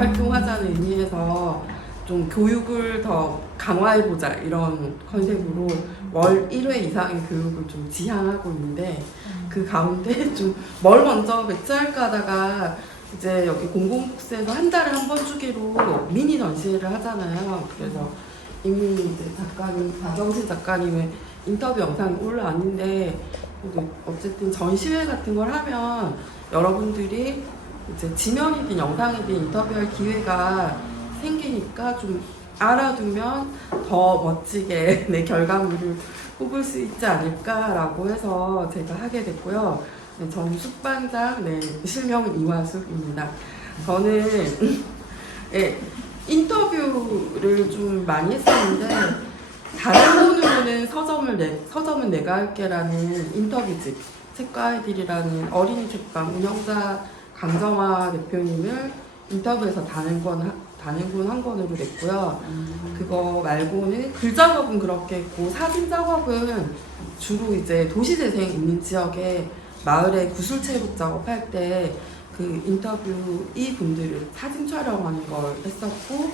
활동하자는 의미에서 좀 교육을 더 강화해보자 이런 컨셉으로 월 1회 이상의 교육을 좀 지향하고 있는데 그 가운데 좀 뭘 먼저 배치할까 하다가 이제 여기 공공북스에서 한 달에 한 번 주기로 미니 전시회를 하잖아요. 그래서 이미 이제 작가님, 박영신 작가님의 인터뷰 영상이 올라왔는데 어쨌든 전시회 같은 걸 하면 여러분들이 이제 지면이든 영상이든 인터뷰할 기회가 생기니까 좀 알아두면 더 멋지게 내 결과물을 뽑을 수 있지 않을까라고 해서 제가 하게 됐고요. 네, 저는 숙반장, 실명은 이화숙입니다. 저는 인터뷰를 좀 많이 했었는데 다른 돈으로는 서점은 내가 할게라는 인터뷰집, 책과 아이들이라는 어린이 책방 운영자 강정화 대표님을 인터뷰에서 단행본 한 권으로 냈고요. 그거 말고는 글 작업은 그렇게 했고 사진 작업은 주로 이제 도시재생 있는 지역에 마을에 구슬체북 작업할 때 그 인터뷰 이 분들을 사진 촬영하는 걸 했었고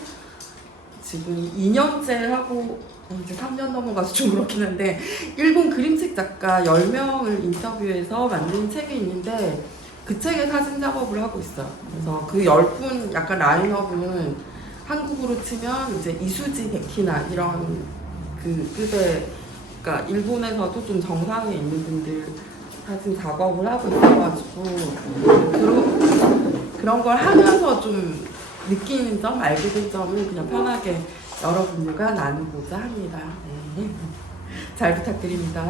지금 2년째 하고 이제 3년 넘어가서 좀 그렇긴 한데 일본 그림책 작가 10명을 인터뷰해서 만든 책이 있는데 그 책의 사진 작업을 하고 있어요. 그래서 그 10분 약간 라인업은 한국으로 치면 이제 이수지 백희나 이런 그 급의, 그러니까 일본에서도 좀 정상에 있는 분들 사진 작업을 하고 있어가지고 그런 걸 하면서 좀 느끼는 점, 알게 된 점을 그냥 편하게 여러분들과 나누고자 합니다. 네. 잘 부탁드립니다.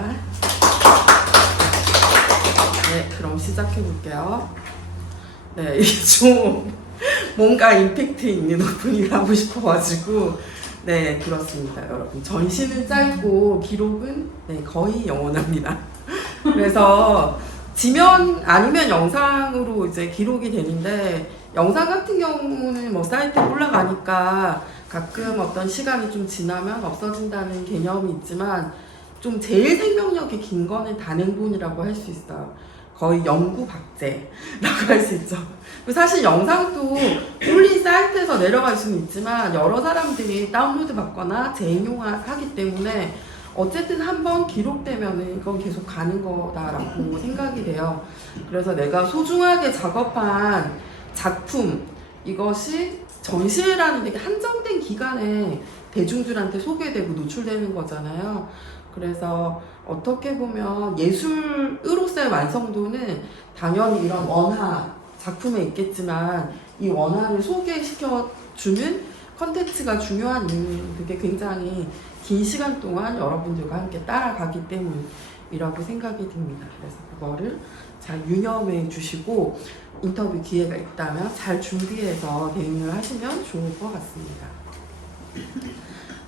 네, 그럼 시작해 볼게요. 네, 좀 뭔가 임팩트 있는 오프닝을 하고 싶어가지고 네, 그렇습니다. 여러분, 전시는 짧고 기록은 거의 영원합니다. 그래서 지면 아니면 영상으로 이제 기록이 되는데 영상 같은 경우는 뭐 사이트에 올라가니까 가끔 어떤 시간이 좀 지나면 없어진다는 개념이 있지만 좀 제일 생명력이 긴 거는 단행본이라고 할 수 있어요. 거의 영구박제라고 할 수 있죠. 사실 영상도 올린 사이트에서 내려갈 수는 있지만 여러 사람들이 다운로드 받거나 재인용하기 때문에 어쨌든 한번 기록되면 이건 계속 가는 거다라고 생각이 돼요. 그래서 내가 소중하게 작업한 작품, 이것이 전시회라는 되게 한정된 기간에 대중들한테 소개되고 노출되는 거잖아요. 그래서 어떻게 보면 예술으로서의 완성도는 당연히 이런 원화 작품에 있겠지만 이 원화를 소개시켜주는 컨텐츠가 중요한 이유는 그게 굉장히 긴 시간 동안 여러분들과 함께 따라가기 때문이라고 생각이 듭니다. 그래서 그거를 잘 유념해 주시고 인터뷰 기회가 있다면 잘 준비해서 대응을 하시면 좋을 것 같습니다.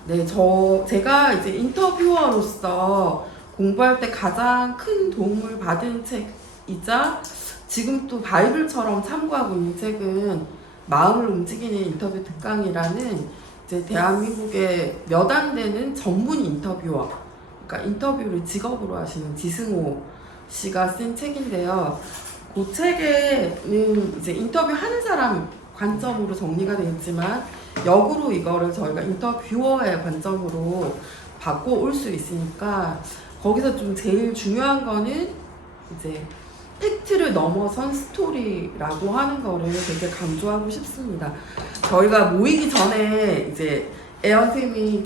네, 제가 이제 인터뷰어로서 공부할 때 가장 큰 도움을 받은 책이자 지금 또 바이블처럼 참고하고 있는 책은 마음을 움직이는 인터뷰 특강이라는 이제 대한민국의 몇 안 되는 전문 인터뷰어, 그러니까 인터뷰를 직업으로 하시는 지승호 씨가 쓴 책인데요. 그 책에는 이제 인터뷰하는 사람 관점으로 정리가 되어 있지만 역으로 이거를 저희가 인터뷰어의 관점으로 바꿔올 수 있으니까 거기서 좀 제일 중요한 거는 이제 팩트를 넘어선 스토리라고 하는 거를 되게 강조하고 싶습니다. 저희가 모이기 전에 이제 애연쌤이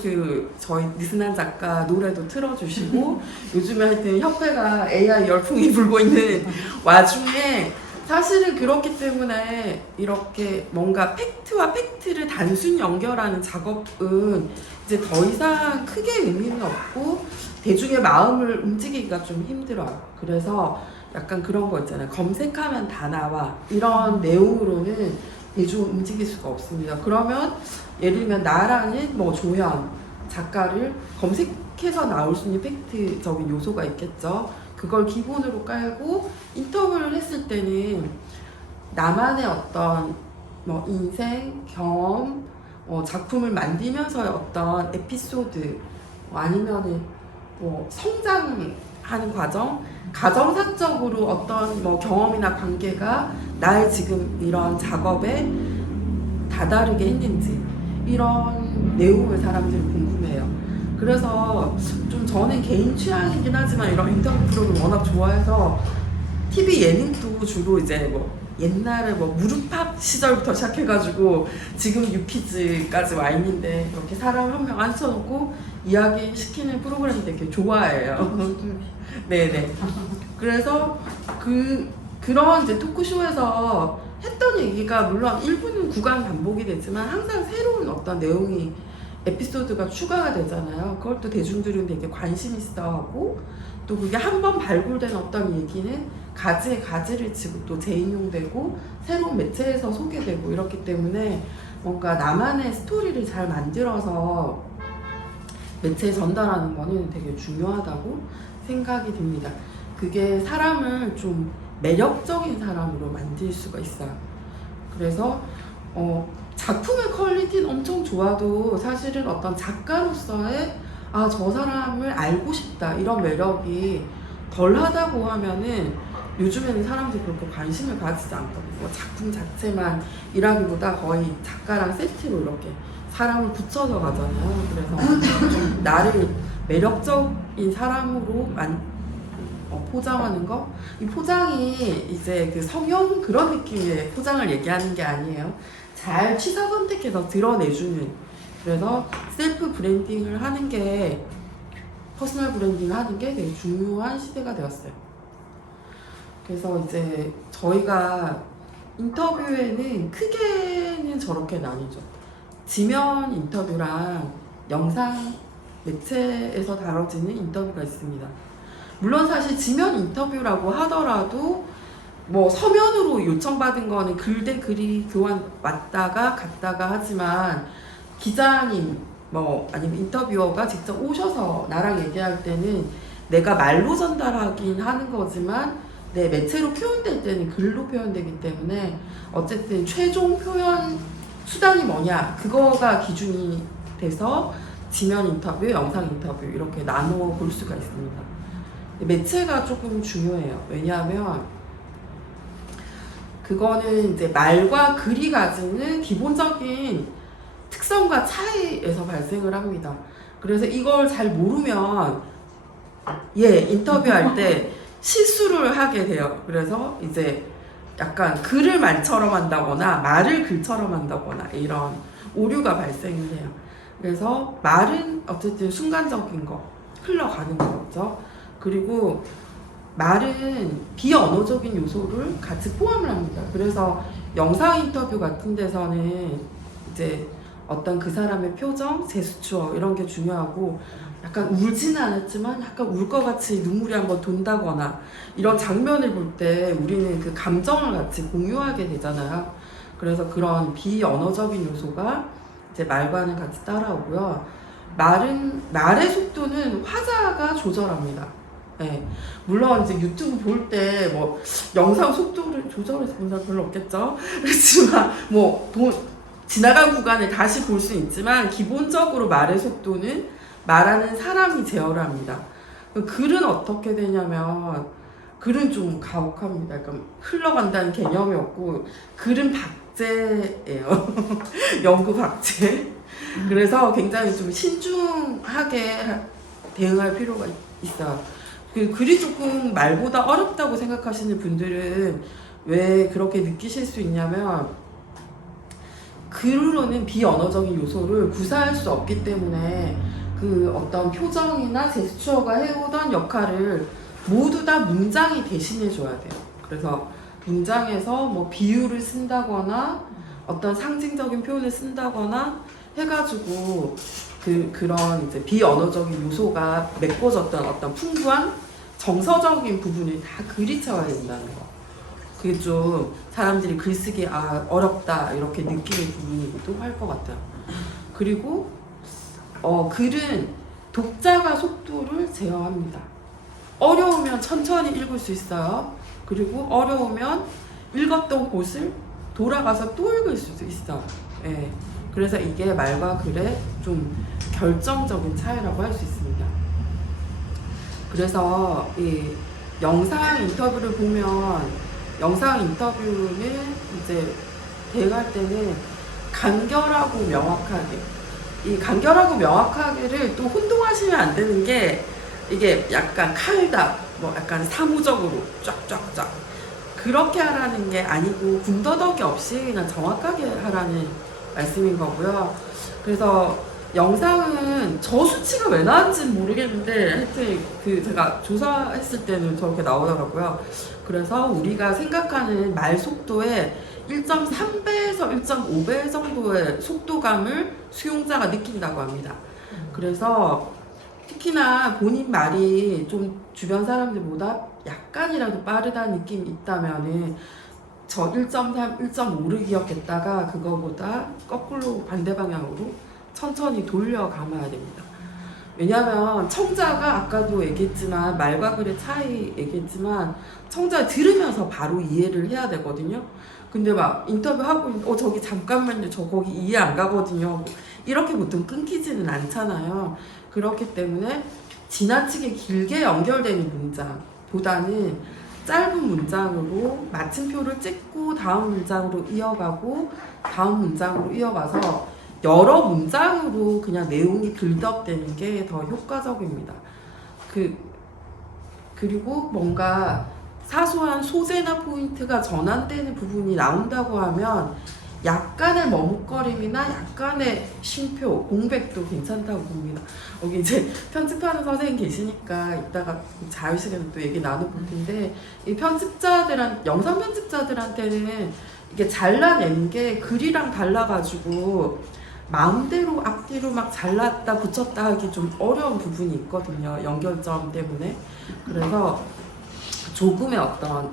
저희 니스난 작가 노래도 틀어주시고 요즘에 하여튼 협회가 AI 열풍이 불고 있는 와중에 사실은 그렇기 때문에 이렇게 뭔가 팩트와 팩트를 단순 연결하는 작업은 이제 더 이상 크게 의미는 없고 대중의 마음을 움직이기가 좀 힘들어요. 그래서 약간 그런 거 있잖아요. 검색하면 다 나와. 이런 내용으로는 대중을 움직일 수가 없습니다. 그러면 예를 들면 나라는 뭐 조현 작가를 검색해서 나올 수 있는 팩트적인 요소가 있겠죠. 그걸 기본으로 깔고 인터뷰를 했을 때는 나만의 어떤 뭐 인생, 경험, 작품을 만들면서의 어떤 에피소드, 아니면은 뭐 성장하는 과정, 가정사적으로 어떤 뭐 경험이나 관계가 나의 지금 이런 작업에 다다르게 했는지, 이런 내용을 사람들이 궁금해해요. 그래서 좀 저는 개인 취향이긴 하지만 이런 인터뷰 프로그램을 워낙 좋아해서 TV 예능도 주로 이제 뭐 옛날에 뭐 무릎팍 시절부터 시작해가지고 지금 유퀴즈까지 와 있는데, 그렇게 사람 한 명 앉혀놓고 이야기 시키는 프로그램 되게 좋아해요. 네네. 그래서 그런 이제 토크쇼에서 했던 얘기가 물론 일부는 구간 반복이 되지만 항상 새로운 어떤 내용이, 에피소드가 추가가 되잖아요. 그걸 또 대중들은 되게 관심 있어 하고, 또 그게 한 번 발굴된 어떤 얘기는 가지에 가지를 치고 또 재인용되고 새로운 매체에서 소개되고 이렇기 때문에 뭔가 나만의 스토리를 잘 만들어서 매체에 전달하는 거는 되게 중요하다고 생각이 듭니다. 그게 사람을 좀 매력적인 사람으로 만들 수가 있어요. 그래서 작품의 퀄리티는 엄청 좋아도 사실은 어떤 작가로서의 저 사람을 알고 싶다 이런 매력이 덜하다고 하면은 요즘에는 사람들이 그렇게 관심을 가지지 않거든요. 작품 자체만 일하기보다 거의 작가랑 세트로 이렇게 사람을 붙여서 가잖아요. 그래서 좀 나를 매력적인 사람으로 포장하는 거? 이 포장이 이제 그 성형 그런 느낌의 포장을 얘기하는 게 아니에요. 잘 취사 선택해서 드러내주는, 그래서 셀프 브랜딩을 하는 게, 퍼스널 브랜딩을 하는 게 되게 중요한 시대가 되었어요. 그래서 이제 저희가 인터뷰에는 크게는 저렇게 나뉘죠. 지면 인터뷰랑 영상 매체에서 다뤄지는 인터뷰가 있습니다. 물론 사실 지면 인터뷰라고 하더라도 뭐 서면으로 요청받은 거는 글 대 글이 교환 왔다가 갔다가 하지만, 기자님 뭐 아니면 인터뷰어가 직접 오셔서 나랑 얘기할 때는 내가 말로 전달하긴 하는 거지만 내 매체로 표현될 때는 글로 표현되기 때문에 어쨌든 최종 표현 수단이 뭐냐, 그거가 기준이 돼서 지면 인터뷰, 영상 인터뷰 이렇게 나누어 볼 수가 있습니다. 매체가 조금 중요해요. 왜냐하면 그거는 이제 말과 글이 가지는 기본적인 특성과 차이에서 발생을 합니다. 그래서 이걸 잘 모르면 인터뷰할 때 실수를 하게 돼요. 그래서 이제 약간 글을 말처럼 한다거나 말을 글처럼 한다거나 이런 오류가 발생을 해요. 그래서 말은 어쨌든 순간적인 거, 흘러가는 거죠. 그리고 말은 비언어적인 요소를 같이 포함을 합니다. 그래서 영상 인터뷰 같은 데서는 이제 어떤 그 사람의 표정, 제스처 이런 게 중요하고, 약간 울지는 않았지만 약간 울 것 같이 눈물이 한번 돈다거나 이런 장면을 볼 때 우리는 그 감정을 같이 공유하게 되잖아요. 그래서 그런 비언어적인 요소가 이제 말과는 같이 따라오고요. 말의 속도는 화자가 조절합니다. 네. 물론 이제 유튜브 볼 때 뭐 영상 속도를 조절해서 본 사람 별로 없겠죠. 그렇지만 뭐 지나간 구간을 다시 볼 수 있지만 기본적으로 말의 속도는 말하는 사람이 제어를 합니다. 글은 어떻게 되냐면, 글은 좀 가혹합니다. 그러니까 흘러간다는 개념이 없고, 글은 박제예요. 영구 박제. 그래서 굉장히 좀 신중하게 대응할 필요가 있어요. 글이 조금 말보다 어렵다고 생각하시는 분들은 왜 그렇게 느끼실 수 있냐면, 글로는 비언어적인 요소를 구사할 수 없기 때문에 그 어떤 표정이나 제스처가 해오던 역할을 모두 다 문장이 대신해 줘야 돼요. 그래서 문장에서 뭐 비유를 쓴다거나 어떤 상징적인 표현을 쓴다거나 해가지고 그런 이제 비언어적인 요소가 메꿔졌던 어떤 풍부한 정서적인 부분을 다 글이 채워야 된다는 거. 그게 좀 사람들이 글쓰기 어렵다 이렇게 느끼는 부분이기도 할 것 같아요. 그리고 글은 독자가 속도를 제어합니다. 어려우면 천천히 읽을 수 있어요. 그리고 어려우면 읽었던 곳을 돌아가서 또 읽을 수도 있어요. 예. 그래서 이게 말과 글의 좀 결정적인 차이라고 할 수 있습니다. 그래서 이 영상 인터뷰를 보면 영상 인터뷰는 이제 대응할 때는 간결하고 명확하게, 이 간결하고 명확하게를 또 혼동하시면 안 되는 게, 이게 약간 칼답, 뭐 약간 사무적으로 쫙쫙쫙 그렇게 하라는 게 아니고 군더더기 없이 그냥 정확하게 하라는 말씀인 거고요. 그래서 영상은 저 수치가 왜 나왔는지는 모르겠는데 하여튼 그 제가 조사했을 때는 저렇게 나오더라고요. 그래서 우리가 생각하는 말 속도의 1.3배에서 1.5배 정도의 속도감을 수용자가 느낀다고 합니다. 그래서 특히나 본인 말이 좀 주변 사람들보다 약간이라도 빠르다는 느낌이 있다면은 저 1.3, 1.5를 기억했다가 그거보다 거꾸로 반대 방향으로 천천히 돌려 감아야 됩니다. 왜냐하면 청자가 아까도 얘기했지만 말과 글의 차이 얘기했지만 청자 들으면서 바로 이해를 해야 되거든요. 근데 막 인터뷰하고 저기 잠깐만요, 저 거기 이해 안 가거든요, 이렇게 보통 끊기지는 않잖아요. 그렇기 때문에 지나치게 길게 연결되는 문장보다는 짧은 문장으로 마침표를 찍고 다음 문장으로 이어가고 다음 문장으로 이어가서 여러 문장으로 그냥 내용이 빌드업되는 게 더 효과적입니다. 그리고 뭔가 사소한 소재나 포인트가 전환되는 부분이 나온다고 하면 약간의 머뭇거림이나 약간의 쉼표, 공백도 괜찮다고 봅니다. 여기 이제 편집하는 선생님 계시니까 이따가 자유시간에 또 얘기 나눠볼 텐데, 이 영상 편집자들한테는 이게 잘라낸 게 글이랑 달라가지고 마음대로 앞뒤로 막 잘랐다 붙였다 하기 좀 어려운 부분이 있거든요. 연결점 때문에. 그래서 조금의 어떤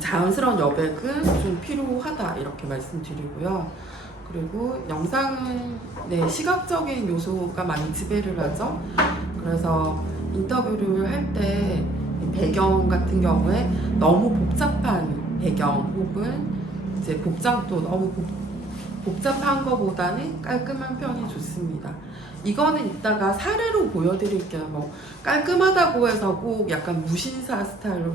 자연스러운 여백은 좀 필요하다 이렇게 말씀드리고요. 그리고 영상은 시각적인 요소가 많이 지배를 하죠. 그래서 인터뷰를 할 때 배경 같은 경우에 너무 복잡한 배경 혹은 이제 복장도 너무 복잡한 것보다는 깔끔한 편이 좋습니다. 이거는 이따가 사례로 보여드릴게요. 뭐 깔끔하다고 해서 꼭 약간 무신사 스타일로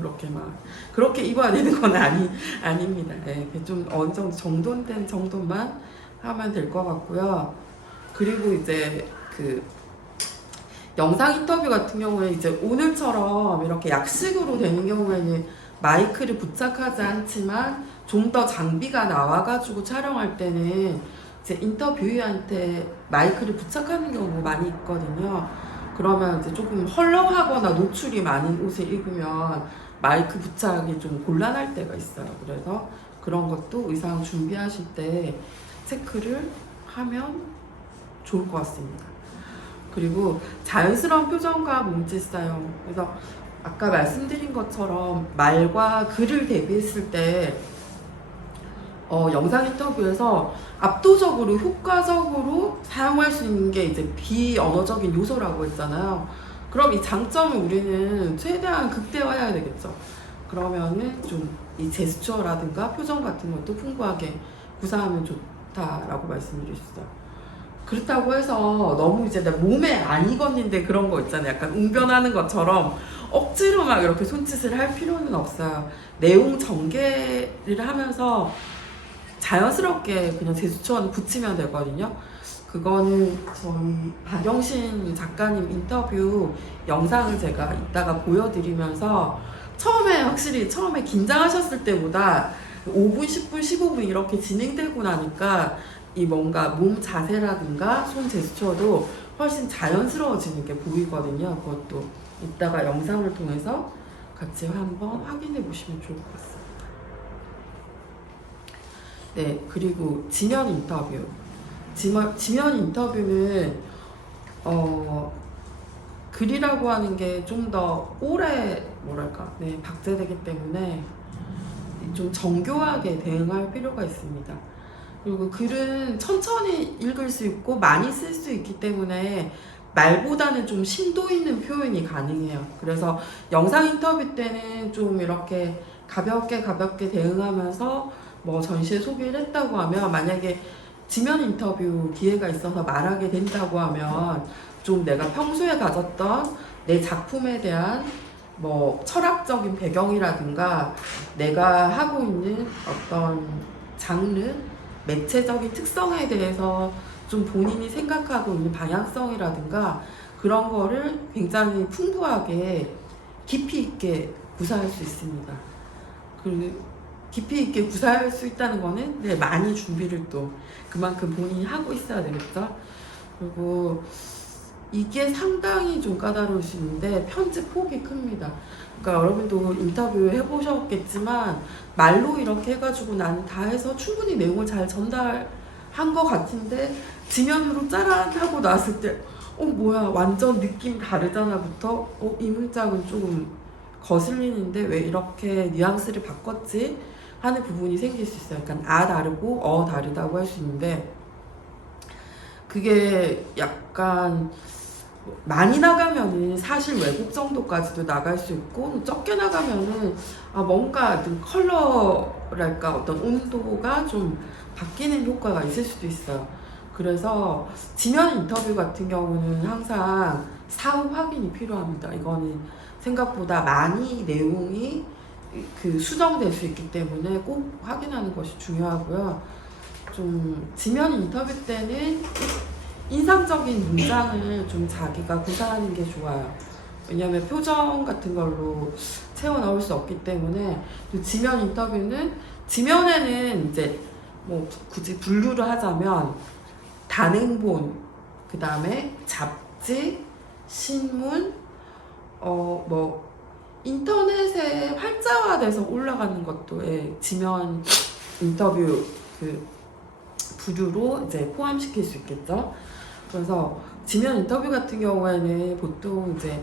그렇게 입어야 되는 건 아닙니다. 네, 좀 어느 정도 정돈된 정도만 하면 될 것 같고요. 그리고 이제 그 영상 인터뷰 같은 경우에 이제 오늘처럼 이렇게 약식으로 되는 경우에는 마이크를 부착하지 않지만 좀 더 장비가 나와가지고 촬영할 때는 이제 인터뷰어한테 마이크를 부착하는 경우가 많이 있거든요. 그러면 이제 조금 헐렁하거나 노출이 많은 옷을 입으면 마이크 부착이 좀 곤란할 때가 있어요. 그래서 그런 것도 의상 준비하실 때 체크를 하면 좋을 것 같습니다. 그리고 자연스러운 표정과 몸짓 사용. 그래서 아까 말씀드린 것처럼 말과 글을 대비했을 때 영상 인터뷰에서 압도적으로 효과적으로 사용할 수 있는 게 이제 비언어적인 요소라고 했잖아요. 그럼 이 장점을 우리는 최대한 극대화해야 되겠죠. 그러면은 좀 이 제스처라든가 표정 같은 것도 풍부하게 구사하면 좋다라고 말씀드릴 수 있어요. 그렇다고 해서 너무 이제 내 몸에 안 익었는데 그런 거 있잖아요. 약간 웅변하는 것처럼 억지로 막 이렇게 손짓을 할 필요는 없어요. 내용 전개를 하면서 자연스럽게 그냥 제스처는 붙이면 되거든요. 그거는 저희 박영신 작가님 인터뷰 영상을 제가 이따가 보여드리면서 처음에 긴장하셨을 때보다 5분, 10분, 15분 이렇게 진행되고 나니까 이 뭔가 몸 자세라든가 손 제스처도 훨씬 자연스러워지는 게 보이거든요. 그것도 이따가 영상을 통해서 같이 한번 확인해 보시면 좋을 것 같습니다. 네, 그리고 지면 인터뷰. 지면 인터뷰는 글이라고 하는 게 좀 더 오래 박제되기 때문에 좀 정교하게 대응할 필요가 있습니다. 그리고 글은 천천히 읽을 수 있고 많이 쓸 수 있기 때문에 말보다는 좀 심도 있는 표현이 가능해요. 그래서 영상 인터뷰 때는 좀 이렇게 가볍게 대응하면서 뭐 전시회 소개를 했다고 하면, 만약에 지면 인터뷰 기회가 있어서 말하게 된다고 하면 좀 내가 평소에 가졌던 내 작품에 대한 뭐 철학적인 배경이라든가 내가 하고 있는 어떤 장르, 매체적인 특성에 대해서 좀 본인이 생각하고 있는 방향성이라든가 그런 거를 굉장히 풍부하게 깊이 있게 구사할 수 있습니다. 그 깊이 있게 구사할 수 있다는 거는 네, 많이 준비를 또 그만큼 본인이 하고 있어야 되겠죠. 그리고 이게 상당히 좀 까다로울 수 있는데 편집 폭이 큽니다. 그러니까 여러분도 인터뷰 해보셨겠지만 말로 이렇게 해가지고 나는 다 해서 충분히 내용을 잘 전달한 것 같은데 지면으로 짜란 하고 나왔을 때 뭐야 완전 느낌 다르잖아부터 이 문장은 조금 거슬리는데 왜 이렇게 뉘앙스를 바꿨지? 하는 부분이 생길 수 있어요. 약간 다르고 다르다고 할 수 있는데 그게 약간 많이 나가면은 사실 왜곡 정도까지도 나갈 수 있고 적게 나가면은 뭔가 좀 컬러랄까 어떤 온도가 좀 바뀌는 효과가 있을 수도 있어요. 그래서 지면 인터뷰 같은 경우는 항상 사후 확인이 필요합니다. 이거는 생각보다 많이 내용이 수정될 수 있기 때문에 꼭 확인하는 것이 중요하고요. 좀 지면 인터뷰 때는 인상적인 문장을 좀 자기가 구사하는 게 좋아요. 왜냐하면 표정 같은 걸로 채워 넣을 수 없기 때문에 지면 인터뷰는 지면에는 이제 뭐 굳이 분류를 하자면 단행본, 그 다음에 잡지, 신문, 뭐 인터넷에 활자화돼서 올라가는 것도 지면 인터뷰 부류로 이제 포함시킬 수 있겠죠. 그래서 지면 인터뷰 같은 경우에는 보통 이제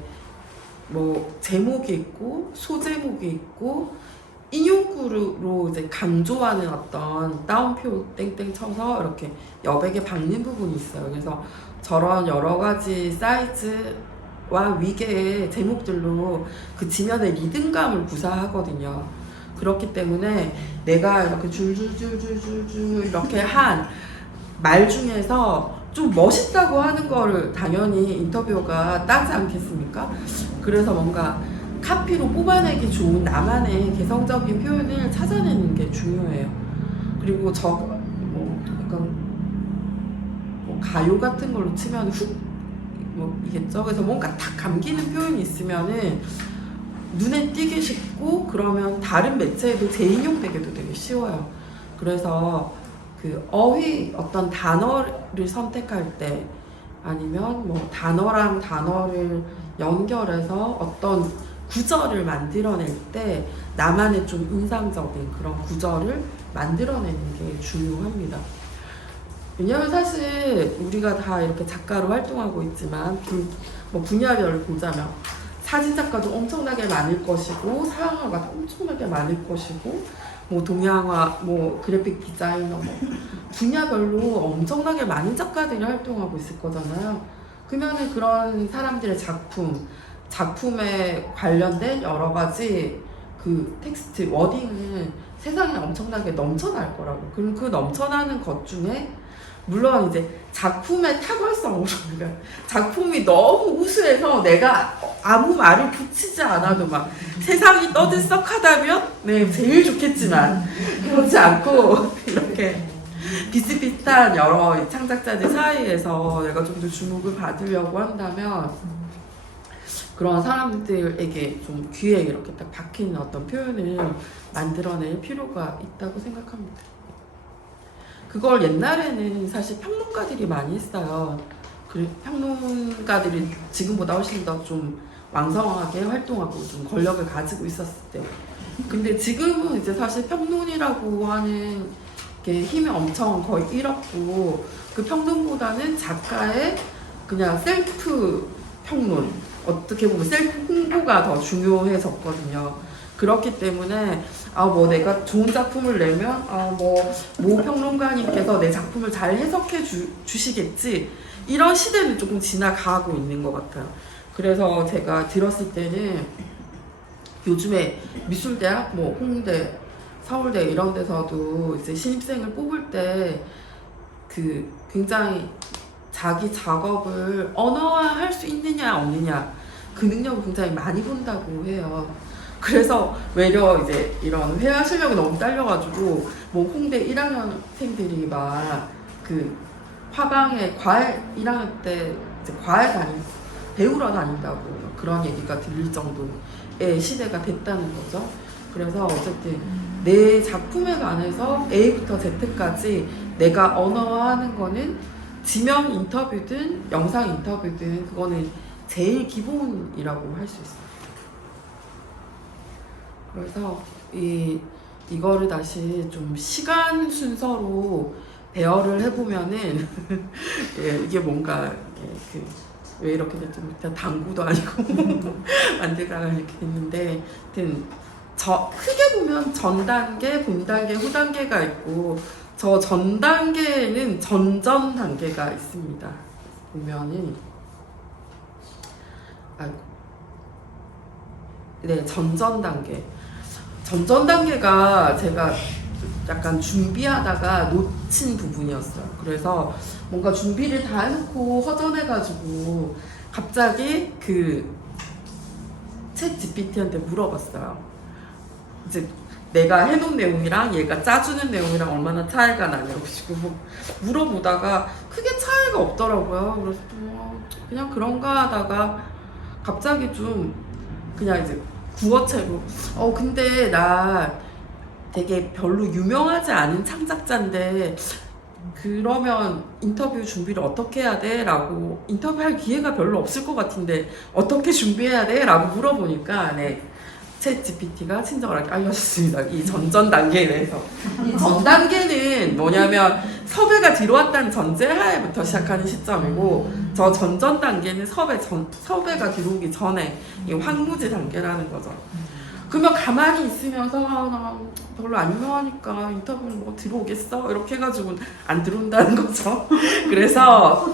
뭐 제목이 있고 소제목이 있고 인용구로 이제 강조하는 어떤 따옴표 땡땡 쳐서 이렇게 여백에 박는 부분이 있어요. 그래서 저런 여러 가지 사이즈와 위계의 제목들로 그 지면의 리듬감을 구사하거든요. 그렇기 때문에 내가 이렇게 줄줄줄줄줄줄 이렇게 한 말 중에서 좀 멋있다고 하는 거를 당연히 인터뷰어가 따지 않겠습니까? 그래서 뭔가 카피로 뽑아내기 좋은 나만의 개성적인 표현을 찾아내는 게 중요해요. 그리고 약간 가요 같은 걸로 치면 이겠죠. 그래서 뭔가 딱 감기는 표현이 있으면은 눈에 띄기 쉽고 그러면 다른 매체에도 재인용되기도 되게 쉬워요. 그래서 어떤 단어를 선택할 때 아니면 뭐 단어랑 단어를 연결해서 어떤 구절을 만들어낼 때 나만의 좀 인상적인 그런 구절을 만들어내는 게 중요합니다. 왜냐면 사실 우리가 다 이렇게 작가로 활동하고 있지만 뭐 분야별로 보자면 사진작가도 엄청나게 많을 것이고 서양화가 엄청나게 많을 것이고 뭐 동양화, 뭐 그래픽 디자이너 뭐 분야별로 엄청나게 많은 작가들이 활동하고 있을 거잖아요. 그러면은 그런 사람들의 작품에 관련된 여러 가지 텍스트, 워딩은 세상에 엄청나게 넘쳐날 거라고. 그럼 그 넘쳐나는 것 중에 물론 이제 작품의 탁월성으로 작품이 너무 우수해서 내가 아무 말을 붙이지 않아도 막 세상이 떠들썩하다면 제일 좋겠지만 그렇지 않고 이렇게 비슷비슷한 여러 창작자들 사이에서 내가 좀 더 주목을 받으려고 한다면 그런 사람들에게 좀 귀에 이렇게 딱 박히는 어떤 표현을 만들어낼 필요가 있다고 생각합니다. 그걸 옛날에는 사실 평론가들이 많이 했어요. 평론가들이 지금보다 훨씬 더 좀 왕성하게 활동하고 좀 권력을 가지고 있었을 때. 근데 지금은 이제 사실 평론이라고 하는 게 힘이 엄청 거의 잃었고 그 평론보다는 작가의 그냥 셀프 평론, 어떻게 보면 셀프 홍보가 더 중요해졌거든요. 그렇기 때문에 뭐 내가 좋은 작품을 내면 모 평론가님께서 내 작품을 잘 해석해 주시겠지, 이런 시대는 조금 지나가고 있는 것 같아요. 그래서 제가 들었을 때는 요즘에 미술대학, 뭐 홍대, 서울대 이런 데서도 이제 신입생을 뽑을 때 그 굉장히 자기 작업을 언어화할 수 있느냐 없느냐 그 능력을 굉장히 많이 본다고 해요. 그래서 외려 이제 이런 회화 실력이 너무 딸려가지고 뭐 홍대 1학년생들이 막 그 화방에 과외 1학년 때 이제 과외 배우러 다닌다고 그런 얘기가 들릴 정도의 시대가 됐다는 거죠. 그래서 어쨌든 내 작품에 관해서 A부터 Z까지 내가 언어화하는 거는 지면 인터뷰든 영상 인터뷰든 그거는 제일 기본이라고 할 수 있어요. 그래서 이거를 다시 좀 시간 순서로 배열을 해보면은 이게 뭔가 왜 이렇게 좀 당구도 아니고 만들다가 이렇게 됐는데, 하여튼 크게 보면 전 단계, 본 단계, 후 단계가 있고, 저 전 단계에는 전전 단계가 있습니다. 보면은 네, 전전 단계. 전전 단계가 제가 약간 준비하다가 놓친 부분이었어요. 그래서 뭔가 준비를 다 해놓고 허전해가지고 갑자기 챗 GPT한테 물어봤어요. 이제 내가 해놓은 내용이랑 얘가 짜주는 내용이랑 얼마나 차이가 나냐고 물어보다가 크게 차이가 없더라고요. 그래서 그냥 그런가 하다가 갑자기 좀 그냥 이제 구어체로 근데 나 되게 별로 유명하지 않은 창작자인데 그러면 인터뷰 준비를 어떻게 해야 돼? 라고, 인터뷰할 기회가 별로 없을 것 같은데 어떻게 준비해야 돼? 라고 물어보니까 챗 GPT가 친절하게 알려줬습니다. 이 전전 단계에 대해서. 이 전 단계는 뭐냐면 섭외가 들어왔다는 전제하에부터 시작하는 시점이고, 저 전전 단계는 섭외가 들어오기 전에 이 황무지 단계라는 거죠. 그러면 가만히 있으면서 나 별로 안 유명하니까 인터뷰 뭐 들어오겠어? 이렇게 해가지고는 안 들어온다는 거죠. 그래서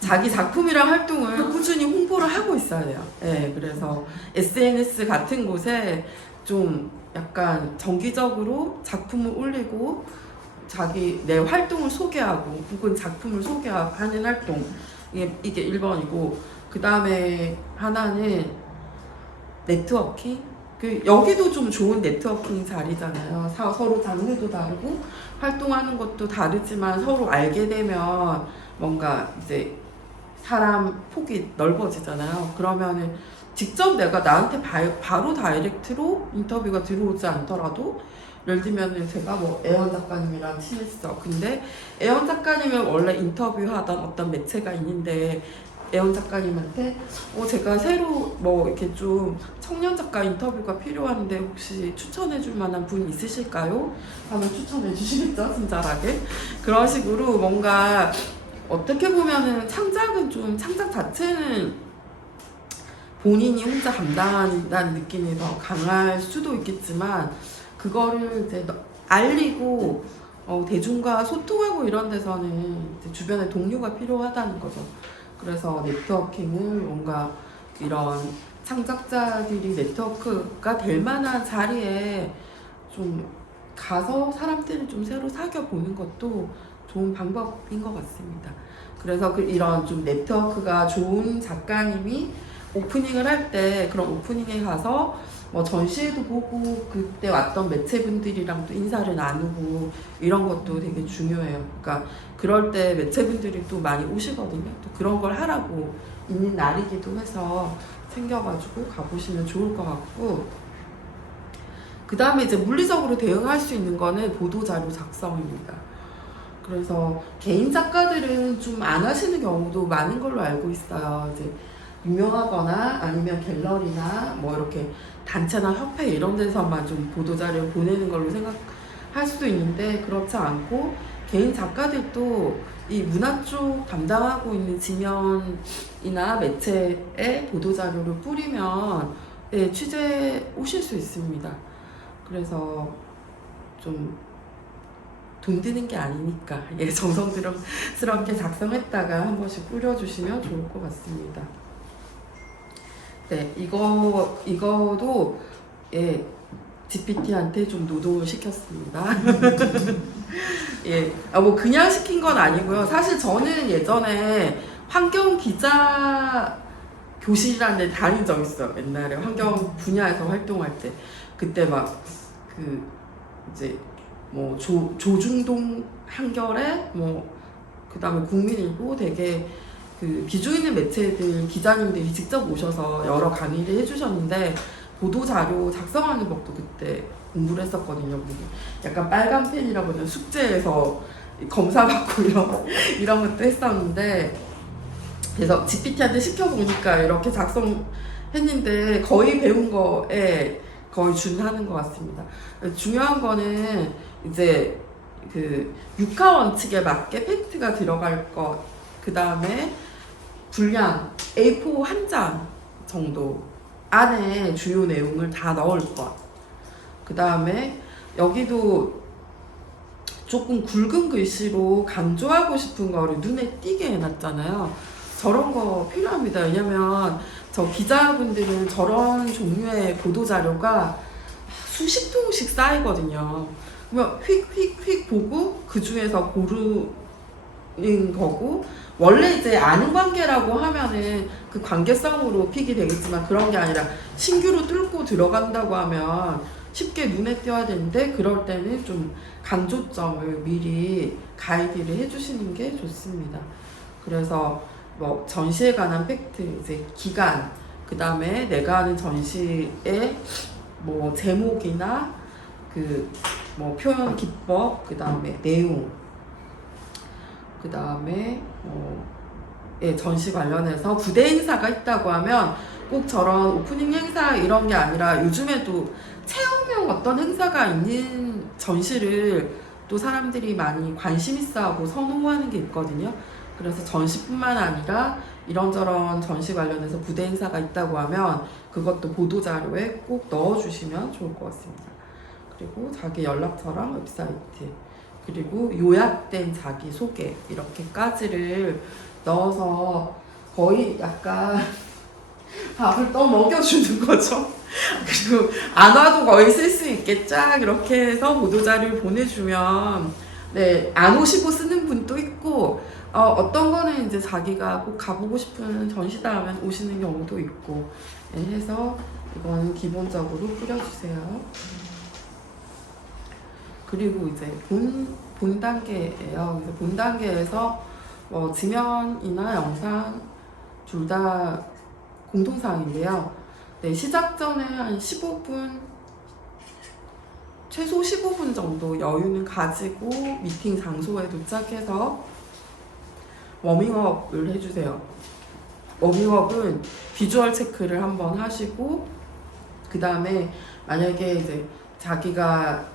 자기 작품이랑 활동을 꾸준히 홍보를 하고 있어야 돼요. 네, 그래서 SNS 같은 곳에 좀 약간 정기적으로 작품을 올리고 내 활동을 소개하고 혹은 작품을 소개하는 활동, 이게 1번이고, 그 다음에 하나는 네트워킹. 여기도 좀 좋은 네트워킹 자리잖아요. 서로 장르도 다르고 활동하는 것도 다르지만 서로 알게 되면 뭔가 이제 사람 폭이 넓어지잖아요. 그러면은 직접 내가 나한테 바로 다이렉트로 인터뷰가 들어오지 않더라도, 예를 들면은 제가 뭐 애원 작가님이랑 친했어. 근데 애원 작가님은 원래 인터뷰하던 어떤 매체가 있는데 애원 작가님한테 제가 새로 뭐 이렇게 좀 청년 작가 인터뷰가 필요한데 혹시 추천해 줄 만한 분 있으실까요? 하면 추천해 주시겠죠, 친절하게. 그런 식으로 뭔가 어떻게 보면은 창작 자체는 본인이 혼자 감당한다는 느낌이 더 강할 수도 있겠지만, 그거를 이제 알리고 대중과 소통하고 이런 데서는 이제 주변에 동료가 필요하다는 거죠. 그래서 네트워킹을 뭔가 이런 창작자들이 네트워크가 될 만한 자리에 좀 가서 사람들을 좀 새로 사귀어 보는 것도 좋은 방법인 것 같습니다. 그래서 이런 좀 네트워크가 좋은 작가님이 오프닝을 할 때 그런 오프닝에 가서 뭐 전시회도 보고 그때 왔던 매체분들이랑 또 인사를 나누고 이런 것도 되게 중요해요. 그러니까 그럴 때 매체분들이 또 많이 오시거든요. 또 그런 걸 하라고 있는 날이기도 해서 챙겨가지고 가보시면 좋을 것 같고, 그 다음에 이제 물리적으로 대응할 수 있는 거는 보도자료 작성입니다. 그래서 개인 작가들은 좀 안 하시는 경우도 많은 걸로 알고 있어요. 이제 유명하거나 아니면 갤러리나 뭐 이렇게 단체나 협회 이런 데서만 좀 보도자료를 보내는 걸로 생각할 수도 있는데, 그렇지 않고 개인 작가들도 이 문화 쪽 담당하고 있는 지면이나 매체에 보도자료를 뿌리면 네, 취재 오실 수 있습니다. 그래서 좀 돈 드는 게 아니니까 예, 정성스럽게 작성했다가 한 번씩 뿌려주시면 좋을 것 같습니다. 네, 이거도 예, GPT한테 좀 노동을 시켰습니다. 예, 뭐 그냥 시킨 건 아니고요. 사실 저는 예전에 환경 기자 교실이라는 데 다닌 적 있어요. 옛날에 환경 분야에서 활동할 때. 그때 막 그 이제 뭐 조중동 한겨레 그 다음에 국민일보 되게 그 비중 있는 매체들 기자님들이 직접 오셔서 여러 강의를 해주셨는데 보도자료 작성하는 법도 그때 공부를 했었거든요. 약간 빨간 펜이라고 하는 숙제에서 검사받고 이런 것도 했었는데, 그래서 GPT한테 시켜보니까 이렇게 작성했는데 거의 배운 거에 거의 준하는 것 같습니다. 중요한 거는 이제 그 육하 원칙에 맞게 팩트가 들어갈 것, 그 다음에 분량 A4 한 장 정도 안에 주요 내용을 다 넣을 것. 그 다음에 여기도 조금 굵은 글씨로 강조하고 싶은 거를 눈에 띄게 해놨잖아요. 저런 거 필요합니다. 왜냐면 저 기자분들은 저런 종류의 보도자료가 수십 통씩 쌓이거든요. 그러면 휙휙휙 보고 그 중에서 고르는 거고, 원래 이제 아는 관계라고 하면은 그 관계성으로 픽이 되겠지만 그런 게 아니라 신규로 뚫고 들어간다고 하면 쉽게 눈에 띄어야 되는데, 그럴 때는 좀 강조점을 미리 가이드를 해주시는 게 좋습니다. 그래서 뭐 전시에 관한 팩트, 이제 기간, 그 다음에 내가 하는 전시의 뭐 제목이나 그 뭐 표현 기법, 그 다음에 내용, 그 다음에 예, 전시 관련해서 부대 행사가 있다고 하면 꼭 저런 오프닝 행사 이런 게 아니라 요즘에도 체험형 어떤 행사가 있는 전시를 또 사람들이 많이 관심 있어 하고 선호하는 게 있거든요. 그래서 전시뿐만 아니라 이런저런 전시 관련해서 부대 행사가 있다고 하면 그것도 보도자료에 꼭 넣어주시면 좋을 것 같습니다. 그리고 자기 연락처랑 웹사이트, 그리고 요약된 자기소개 이렇게까지를 넣어서 거의 약간 밥을 떠먹여주는 거죠. 그리고 안 와도 거의 쓸 수 있게 쫙 이렇게 해서 보도자료를 보내주면, 네, 안 오시고 쓰는 분도 있고, 어떤 거는 이제 자기가 꼭 가보고 싶은 전시다 하면 오시는 경우도 있고, 네, 해서 이거는 기본적으로 뿌려주세요. 그리고 이제 본 단계예요. 그래서 본 단계에서 지면이나 영상 둘 다 공통사항인데요. 네, 시작 전에 한 15분, 최소 15분 정도 여유는 가지고 미팅 장소에 도착해서 워밍업을 해주세요. 워밍업은 비주얼 체크를 한번 하시고, 그 다음에 만약에 이제 자기가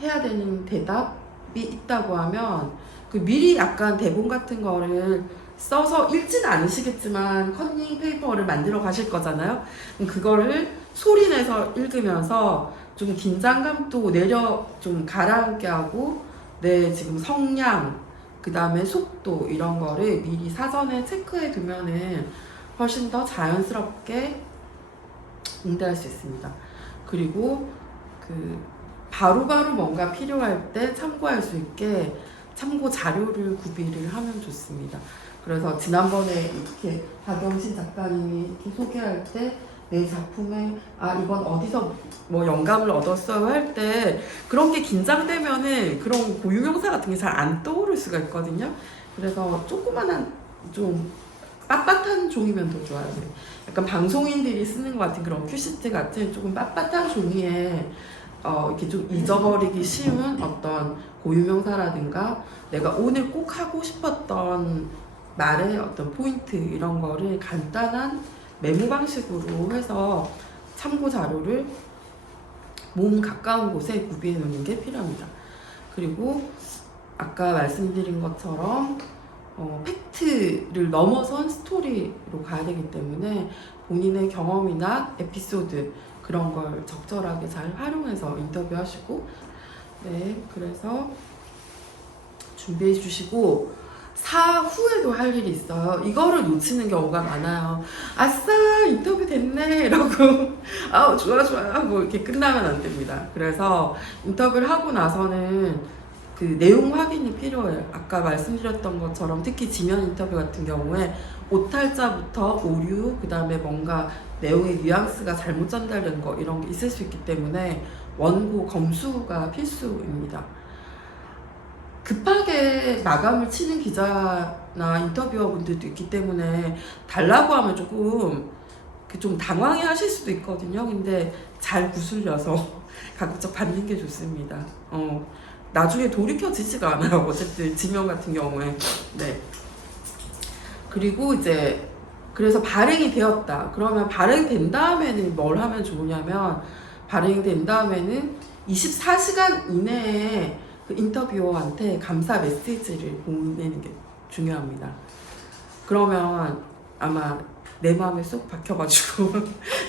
해야 되는 대답이 있다고 하면 그 미리 약간 대본 같은 거를 써서 읽지는 않으시겠지만 컨닝 페이퍼를 만들어 가실 거잖아요. 그거를 소리내서 읽으면서 좀 긴장감도 좀 가라앉게 하고, 내 지금 성량, 그 다음에 속도 이런 거를 미리 사전에 체크해 두면은 훨씬 더 자연스럽게 응대할 수 있습니다. 그리고 바로바로 뭔가 필요할 때 참고할 수 있게 참고 자료를 구비를 하면 좋습니다. 그래서 지난번에 이렇게 박영신 작가님이 이렇게 소개할 때 내 작품에 이건 어디서 뭐 영감을 얻었어요 할 때 그런 게 긴장되면은 그런 고유명사 같은 게 잘 안 떠오를 수가 있거든요. 그래서 조그만한 좀 빳빳한 종이면 더 좋아요. 약간 방송인들이 쓰는 것 같은 그런 큐시트 같은 조금 빳빳한 종이에 이렇게 좀 잊어버리기 쉬운 어떤 고유명사라든가 내가 오늘 꼭 하고 싶었던 말의 어떤 포인트 이런 거를 간단한 메모 방식으로 해서 참고 자료를 몸 가까운 곳에 구비해 놓는 게 필요합니다. 그리고 아까 말씀드린 것처럼 팩트를 넘어선 스토리로 가야 되기 때문에 본인의 경험이나 에피소드 그런 걸 적절하게 잘 활용해서 인터뷰하시고, 네, 그래서 준비해 주시고, 사후에도 할 일이 있어요. 이거를 놓치는 경우가 많아요. 아싸, 인터뷰 됐네 이러고 아, 좋아 하고 이렇게 끝나면 안 됩니다. 그래서 인터뷰를 하고 나서는 그 내용 확인이 필요해요. 아까 말씀드렸던 것처럼 특히 지면 인터뷰 같은 경우에 오탈자부터 오류, 그 다음에 뭔가 내용의 뉘앙스가 잘못 전달된 거 이런 게 있을 수 있기 때문에 원고 검수가 필수입니다. 급하게 마감을 치는 기자나 인터뷰어분들도 있기 때문에 달라고 하면 조금 좀 당황해 하실 수도 있거든요. 근데 잘 구슬려서 가급적 받는 게 좋습니다. 나중에 돌이켜지지가 않아요. 어쨌든 지명 같은 경우에. 네. 그리고 이제 그래서 발행이 되었다. 그러면 발행된 다음에는 뭘 하면 좋으냐면, 발행된 다음에는 24시간 이내에 그 인터뷰어한테 감사 메시지를 보내는 게 중요합니다. 그러면 아마 내 마음에 쏙 박혀가지고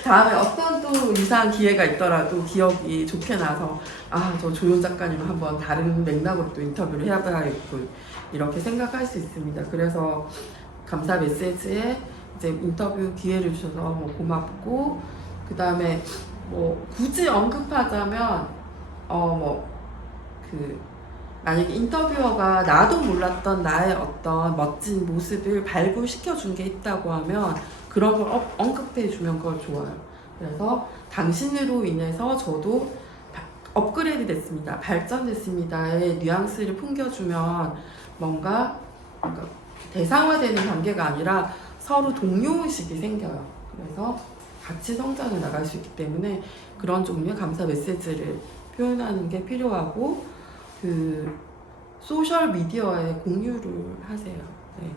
다음에 어떤 또 이상한 기회가 있더라도 기억이 좋게 나서 아, 저 조연 작가님 한번 다른 맥락으로 또 인터뷰를 해야 되겠군 이렇게 생각할 수 있습니다. 그래서 감사 메시지에 이제 인터뷰 기회를 주셔서 뭐 고맙고, 그 다음에 뭐 굳이 언급하자면 만약에 인터뷰어가 나도 몰랐던 나의 어떤 멋진 모습을 발굴시켜 준 게 있다고 하면 그런 걸 언급해 주면 그걸 좋아요. 그래서 당신으로 인해서 저도 업그레이드 됐습니다, 발전됐습니다의 뉘앙스를 풍겨주면 뭔가 대상화되는 관계가 아니라 서로 동료의식이 생겨요. 그래서 같이 성장해 나갈 수 있기 때문에 그런 종류의 감사 메시지를 표현하는 게 필요하고, 그 소셜 미디어에 공유를 하세요. 네.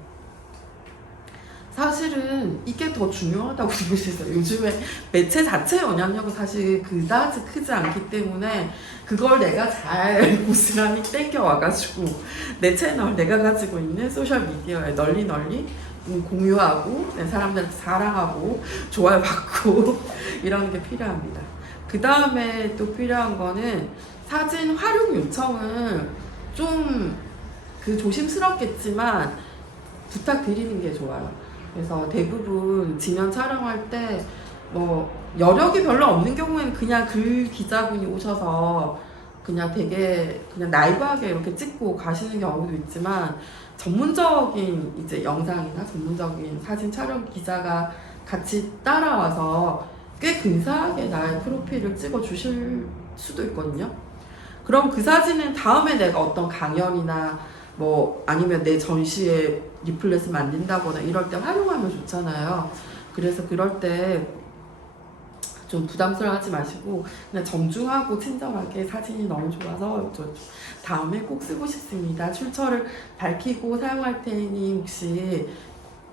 사실은 이게 더 중요하다고 볼 수 있어요. 요즘에 매체 자체 영향력은 사실 그다지 크지 않기 때문에 그걸 내가 잘 고스란히 땡겨와가지고 내 채널, 내가 가지고 있는 소셜 미디어에 널리 공유하고, 네, 사람들한테 사랑하고 좋아요 받고 이런 게 필요합니다. 그 다음에 또 필요한 거는 사진 활용 요청을 좀 조심스럽겠지만 부탁드리는 게 좋아요. 그래서 대부분 지면 촬영할 때 뭐 여력이 별로 없는 경우에는 그냥 글 기자분이 오셔서 그냥 되게 그냥 나이브하게 이렇게 찍고 가시는 경우도 있지만, 전문적인 이제 영상이나 전문적인 사진 촬영 기자가 같이 따라와서 꽤 근사하게 나의 프로필을 찍어 주실 수도 있거든요. 그럼 그 사진은 다음에 내가 어떤 강연이나 뭐 아니면 내 전시에 리플렛을 만든다거나 이럴 때 활용하면 좋잖아요. 그래서 그럴 때 좀 부담스러워하지 마시고 그냥 정중하고 친절하게 사진이 너무 좋아서 저 다음에 꼭 쓰고 싶습니다, 출처를 밝히고 사용할 테니 혹시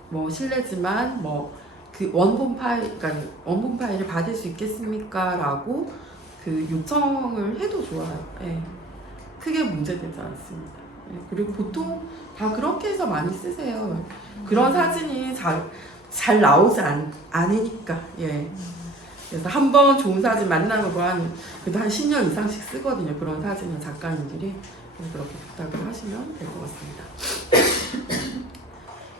뭐 실례지만 뭐 그 원본 파일을 받을 수 있겠습니까? 라고 그 요청을 해도 좋아요. 예. 크게 문제되지 않습니다. 예. 그리고 보통 다 그렇게 해서 많이 쓰세요. 그런 사진이 잘 나오지 않으니까. 예. 그래서 한 번 좋은 사진 만나고 그래도 한 10년 이상씩 쓰거든요. 그런 사진은 작가님들이. 그래서 그렇게 부탁을 하시면 될 것 같습니다.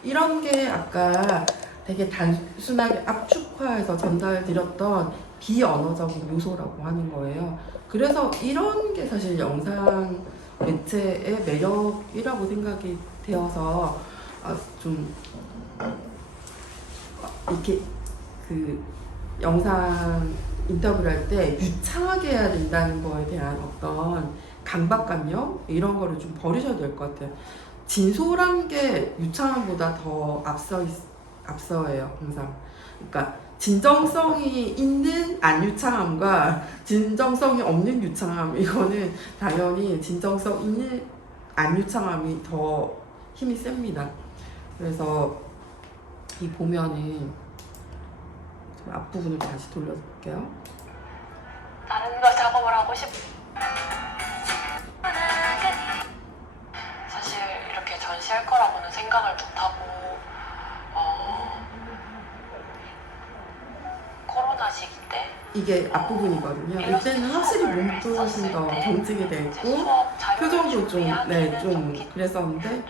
이런 게 아까 되게 단순하게 압축화해서 전달드렸던 비언어적인 요소라고 하는 거예요. 그래서 이런 게 사실 영상 매체의 매력이라고 생각이 되어서 좀 이렇게 그 영상 인터뷰를 할 때 유창하게 해야 된다는 거에 대한 어떤 강박관념 이런 거를 좀 버리셔야 될 것 같아요. 진솔한 게 유창함보다 더 앞서예요, 항상. 그러니까 진정성이 있는 안유창함과 진정성이 없는 유창함, 이거는 당연히 진정성 있는 안유창함이 더 힘이 셉니다. 그래서 이 보면은 앞부분을 다시 돌려볼게요. 다른 거 작업을 하고 사실 이렇게 전시할 거라고는 생각을 이게 앞부분이거든요. 이때는 확실히 몸도훨씬 더 정직이 돼 있고 표정도 좀 그랬었는데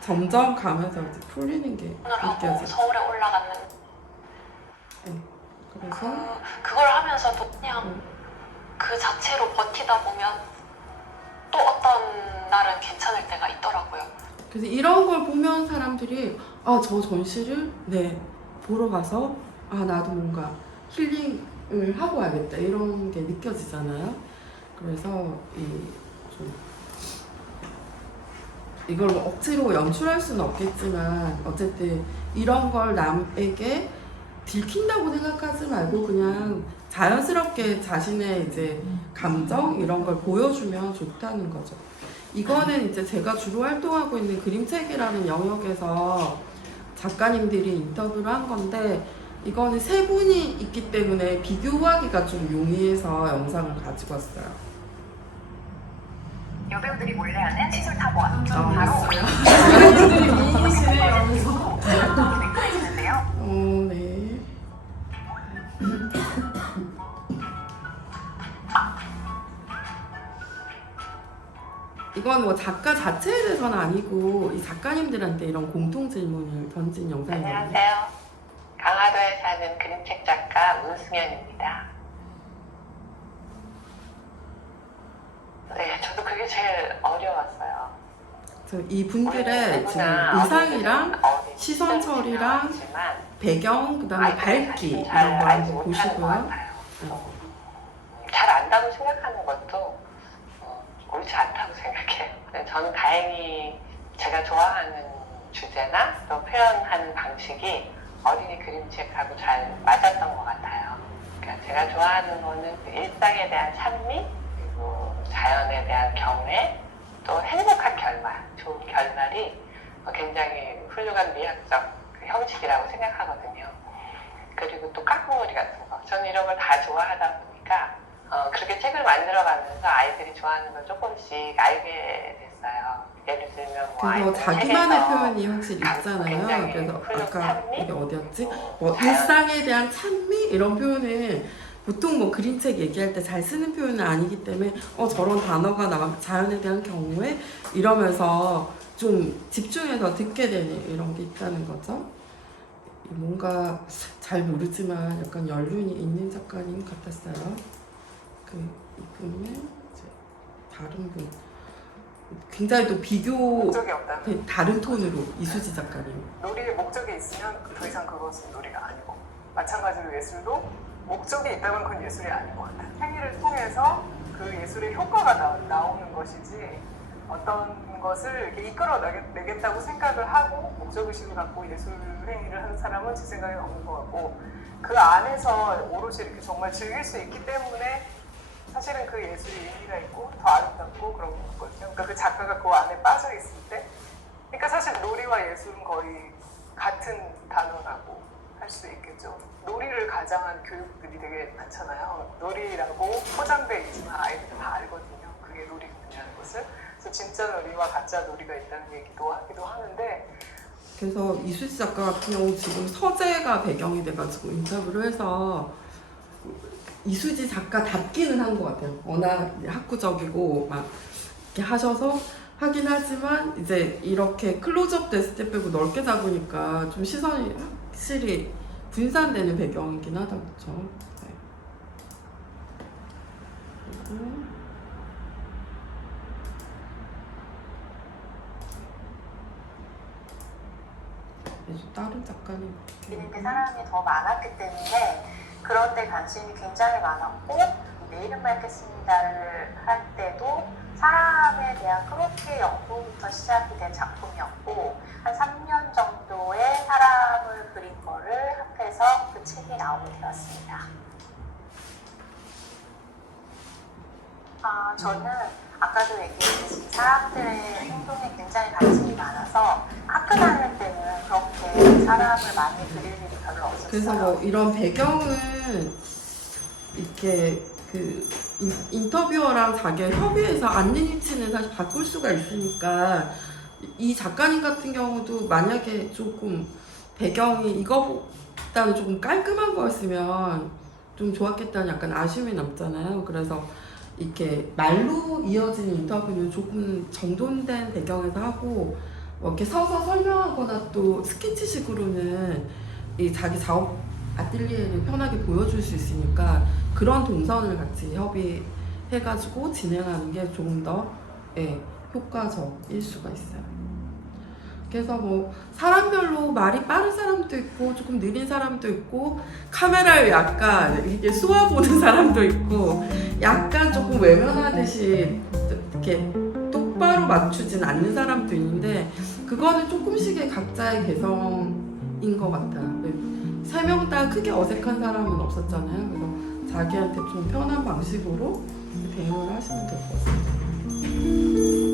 점점 가면서 이제 풀리는 게 하고 느껴져요. 서울에 올라갔는데 네. 그래서 그걸 하면서도 그냥 그 자체로 버티다 보면 또 어떤 날은 괜찮을 때가 있더라고요. 그래서 이런 걸 보면 사람들이 아, 저 전시를 보러 가서 아, 나도 뭔가 힐링을 하고 와야겠다 이런 게 느껴지잖아요. 그래서 이걸 뭐 억지로 연출할 수는 없겠지만 어쨌든 이런 걸 남에게 들킨다고 생각하지 말고 그냥 자연스럽게 자신의 이제 감정 이런 걸 보여주면 좋다는 거죠. 이거는 이제 제가 주로 활동하고 있는 그림책이라는 영역에서 작가님들이 인터뷰를 한 건데 이거는 세 분이 있기 때문에 비교하기가 좀 용이해서 영상을 가지고 왔어요. 여배우들이 몰래하는 시술 타보아 바로 미인이시네 이러면서 댓글이시는데요. 네. 이건 뭐 작가 자체에 대해서는 아니고 이 작가님들한테 이런 공통 질문을 던진 영상이거든요. 안녕하세요. 강화도에 사는 그림책 작가 문승현입니다. 네, 저도 그게 제일 어려웠어요. 이 분들의 지금 의상이랑 시선 처리랑 배경, 그다음에 밝기 이런 거 한번 보시고요. 잘 안다고 생각하는 것도 옳지 않다고 생각해요. 저는 다행히 제가 좋아하는 주제나 또 표현하는 방식이 어린이 그림책하고 잘 맞았던 것 같아요. 그러니까 제가 좋아하는 거는 일상에 대한 찬미, 그리고 자연에 대한 경외, 또 행복한 결말, 좋은 결말이 굉장히 훌륭한 미학적 형식이라고 생각하거든요. 그리고 또 깍꿍놀이 같은 거. 저는 이런 걸 다 좋아하다 보니까 그렇게 책을 만들어가면서 아이들이 좋아하는 걸 조금씩 알게 됐어요. 예를 들면 뭐 그래서 자기만의 표현이 확실히 있잖아요. 그래서 아까 이게 어디였지? 뭐 일상에 대한 찬미 이런 표현을 보통 뭐 그림책 얘기할 때 잘 쓰는 표현은 아니기 때문에 저런 단어가 나가면 자연에 대한 경우에 이러면서 좀 집중해서 듣게 되는 이런 게 있다는 거죠. 뭔가 잘 모르지만 약간 연륜이 있는 작가님 같았어요. 이분은 이제 다른 분 굉장히 또 목적이 없다면 다른 톤으로 이수지 작가님. 놀이의 목적이 있으면 더 이상 그것은 놀이가 아니고 마찬가지로 예술도 목적이 있다면 그건 예술이 아닌 것 같아요. 행위를 통해서 그 예술의 효과가 나오는 것이지 어떤 것을 이렇게 이끌어내겠다고 생각을 하고 목적의식을 갖고 예술 행위를 하는 사람은 제 생각에 없는 것 같고 그 안에서 오롯이 이렇게 정말 즐길 수 있기 때문에 사실은 그 예술이 의미가 있고 더 아름답고 그런 거거든요. 그러니까 그 작가가 그 안에 빠져 있을 때, 그러니까 사실 놀이와 예술은 거의 같은 단어라고 할 수 있겠죠. 놀이를 가장한 교육들이 되게 많잖아요. 놀이라고 포장되어 있지만 아이들은 다 알거든요. 그게 놀이군이라는 것을. 그래서 진짜 놀이와 가짜 놀이가 있다는 얘기도 하기도 하는데. 그래서 이수지 작가 같은 경우 지금 서재가 배경이 돼가지고 인터뷰를 해서 이수지 작가답기는 한 것 같아요. 워낙 학구적이고 막 이렇게 하셔서 하긴 하지만 이제 이렇게 클로즈업 됐을 때 빼고 넓게 잡으니까 좀 시선이 확실히 분산되는 배경이긴 하다 그렇죠. 네. 그리고 다른 작가님 그 사람이 더 많았기 때문에 그런 데 관심이 굉장히 많았고 내 이름 맑겠습니다를 할 때도 사람에 대한 그렇게 연구부터 시작이 된 작품이었고 한 3년 정도의 사람을 그린 거를 합해서 그 책이 나오게 되었습니다. 저는 아까도 얘기했듯이 사람들의 행동에 굉장히 관심이 많아서 학교 다닐 때는 그렇게 사람을 많이 그릴 일이 별로 없었어요. 그래서 뭐 이런 배경은 이렇게 그 인터뷰어랑 자기가 협의해서 앉는 위치는 사실 바꿀 수가 있으니까 이 작가님 같은 경우도 만약에 조금 배경이 이거보다는 조금 깔끔한 거였으면 좀 좋았겠다는 약간 아쉬움이 남잖아요. 그래서 이렇게 말로 이어지는 인터뷰는 조금 정돈된 배경에서 하고 이렇게 서서 설명하거나 또 스케치식으로는 이 자기 작업 아틀리에를 편하게 보여줄 수 있으니까 그런 동선을 같이 협의해가지고 진행하는 게 조금 더 효과적일 수가 있어요. 그래서 뭐 사람별로 말이 빠른 사람도 있고 조금 느린 사람도 있고 카메라를 약간 이게 쏘아보는 사람도 있고 약간 조금 외면하듯이 이렇게 똑바로 맞추진 않는 사람도 있는데 그거는 조금씩의 각자의 개성인 것 같아요. 3명 다 크게 어색한 사람은 없었잖아요. 그래서 자기한테 좀 편한 방식으로 대응을 하시면 될 것 같습니다.